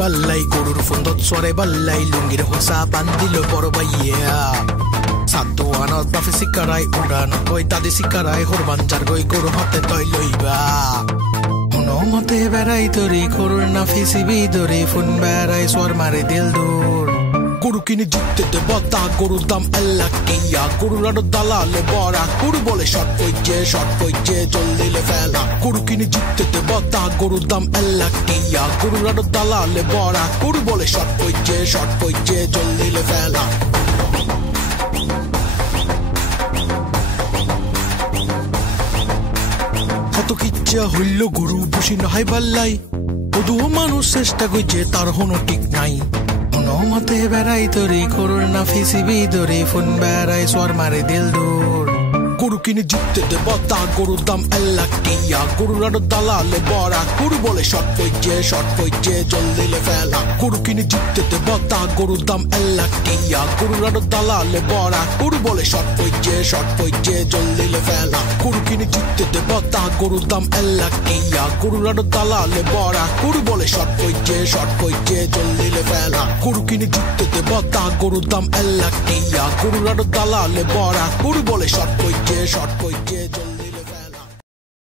বাল্লাই গরুর ফন্দত সরে বাল্লাই লুঙ্গির হোসা বান্দিল বড় বাইয়া সাতো আনত বাফে শিকারাই উড়ান কই তাদি শিকারাই হরবান যার গই গরু হাতে তৈ লইবা মতে বেড়াই তরি গরুর না ফিসিবি দরি ফোন বেড়াই সর মারে দিল দূর গরু কিনে জিততে বতা গরুর দাম আল্লাহ কিয়া গরুর আরো দালালে বড়া গরু বলে শর্ট কইছে জল দিলে ফেলা গরু কিনে জিততে বতা গরুর দাম আল্লাহ কিয়া গরুর আরো দালালে বড়া গরু বলে শর্ট কইছে জল দিলে ফেলা কত কিচ্ছা হইল গরু বসি নহাই বাল্লাই বধুও মানুষ চেষ্টা করছে তার হনো ঠিক নাই মতে বেড়াই তরি গরুর না ফিসিবি দরি ফোন বেড়াই সর মারে দিল দূর গরু কিনে জিততে বতা গরুর দাম আল্লাহ কিয়া গরুর আরো দালালে বড়া গরু বলে শর্ট কইছে জল দিলে ফেলা গরু কিনে জিততে বতা গরুর দাম আল্লাহ কিয়া গরুর আরো দালালে বড়া গরু বলে শর্ট কইছে জল দিলে ফেলা গরু কিনে জিততে বতা গরুর দাম আল্লাহ কিয়া গরুর আরো দালালে বড়া গরু বলে শর্ট কইছে জল দিলে ফেলা গরু কিনে জিততে বতা গরুর দাম আল্লাহ কিয়া গরুর আরো দালালে বড়া গরু বলে শর্ট কইছে